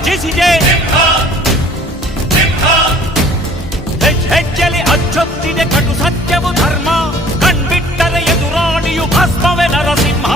ಗರ್ಜಿಸಿದೆ. ಹೆಜ್ಜೆಲಿ ಅಚ್ಚೊತ್ತಿದೆ ಕಟು ಸತ್ಯವು ಧರ್ಮ, ಕಣ್ಬಿಟ್ಟರೆ ಎದುರಾಳಿಯು ಭಸ್ಮವೇ ನರಸಿಂಹ.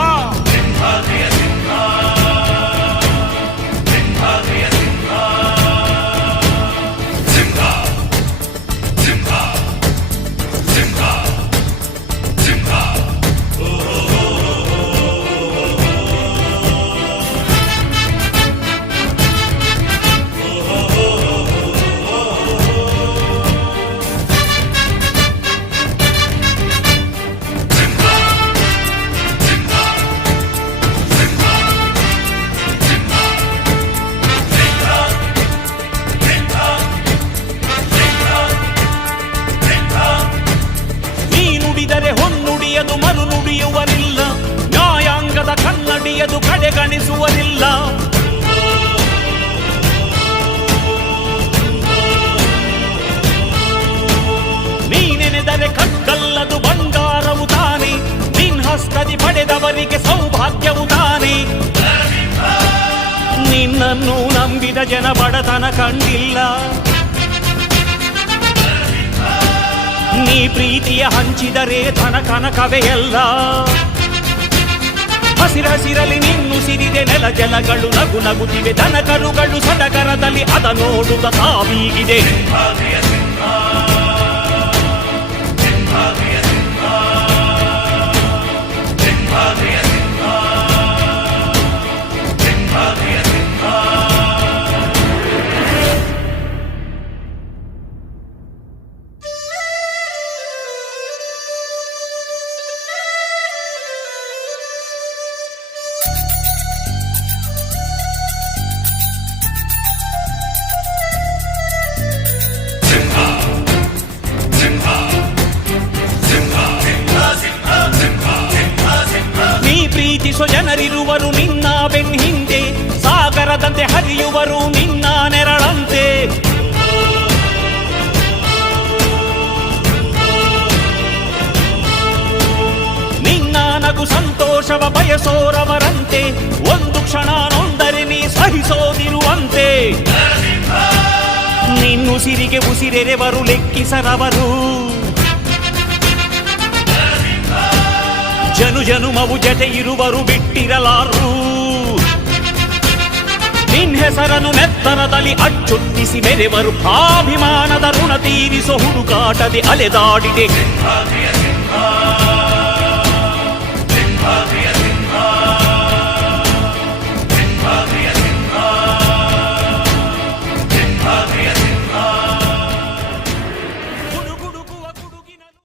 ಹೊನ್ನುಡಿಯದು ಮರು ನುಡಿಯುವರಿಲ್ಲ, ನ್ಯಾಯಾಂಗದ ಕನ್ನಡಿಯದು ಕಡೆಗಣಿಸುವರಿಲ್ಲ. ನೀನೆನೆದರೆ ಕಗ್ಗಲ್ಲದು ಬಂಗಾರವು ತಾನೆ, ನಿನ್ ಹಸ್ತದಿ ಪಡೆದವರಿಗೆ ಸೌಭಾಗ್ಯವು ತಾನೆ. ನಿನ್ನನ್ನು ನಂಬಿದ ಜನ ಬಡತನ ಕಂಡಿಲ್ಲ, ನೀ ಪ್ರೀತಿಯ ಹಂಚಿದರೆ ಧನ ಕನಕವೇ ಎಲ್ಲ. ಹಸಿರಸಿರಲಿ ನಿನ್ನು ಸಿರಿದೆ ನೆಲ ಜಲಗಳು ನಗು ನಗುತ್ತಿವೆ, ದನ ಕರುಗಳು ಸಡಗರದಲ್ಲಿ ಅದ ನೋಡುತ್ತ ತಾವೀಗಿದೆ. ಪ್ರೀತಿಸೋ ಜನರಿರುವರು ನಿನ್ನ ಬೆನ್ ಹಿಂದೆ, ಸಾಗರದಂತೆ ಹರಿಯುವರು ನಿನ್ನ ನೆರಳಂತೆ. ನಿನ್ನ ನಗು ಸಂತೋಷವ ಬಯಸೋರವರಂತೆ, ಒಂದು ಕ್ಷಣ ನೊಂದರೆ ನೀ ಸಹಿಸೋದಿರುವಂತೆ. ನಿನ್ನುಸಿರಿಗೆ ಉಸಿರೆರೆವರು ಲೆಕ್ಕಿಸರವರು, ಜನು ಜನುಮವು ಜತೆ ಇರುವರು ಬಿಟ್ಟಿರಲಾರು. ನಿನ್ ಹೆಸರನ್ನು ನೆತ್ತರದಲ್ಲಿ ಅಚ್ಚೊತ್ತಿಸಿ ಮೆರೆವರು, ಅಭಿಮಾನದ ಋಣ ತೀರಿಸೋ ಹುಡುಕಾಟದೆ ಅಲೆದಾಡಿದೆ.